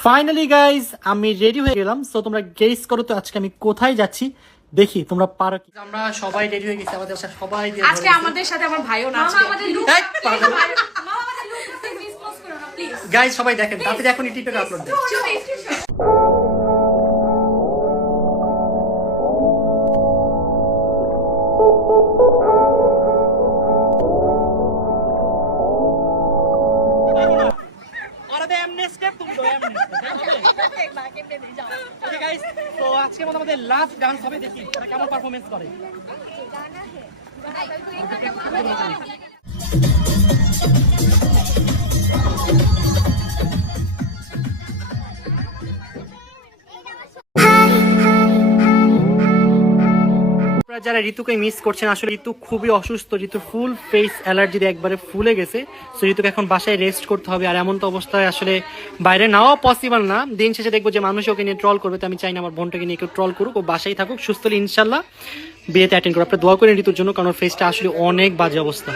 Finally guys আমি ready হয়ে গেলাম। সো তোমরা গেস করো তো আজকে আমি কোথায় যাচ্ছি। দেখি তোমরা পারো কি? আমরা সবাই রেডি হয়ে গেছি আমাদের সাথে সবাই দিয়ে আজকে আমাদের সাথে আমার ভাইও না মামা আমাদের লুক এই, পাগল। মামা আমাদের look মিস ক্লোজ করো না প্লিজ গাইজ সবাই দেখেন তাতে এখন টিকটকে আপলোড দেয় তো আজকে মতো আমাদের লাস্ট ডান্স হবে দেখি তারা কেমন পারফরমেন্স করে। আপনারা যারা ঋতুকে মিস করছেন, আসলে ঋতু খুবই অসুস্থ। ঋতু ফুল ফেস অ্যালার্জি দিয়ে একবারে ফুলে গেছে। সো ঋতুকে এখন বাসায় রেস্ট করতে হবে। আর এমন তো অবস্থায় আসলে বাইরে নেওয়া পসিবল না। দিন শেষে দেখব যে মানুষ ওকে নিয়ে ট্রল করবে। তো আমি চাই না আমার বোনটাকে নিয়ে একটু ট্রল করুক। ও বাসায় থাকুক, সুস্থ ইনশাল্লাহ বিয়েতে অ্যাটেন্ড করো আপনার দোয়া করেন ঋতুর জন্য, কারণ ফেসটা আসলে অনেক বাজে অবস্থা।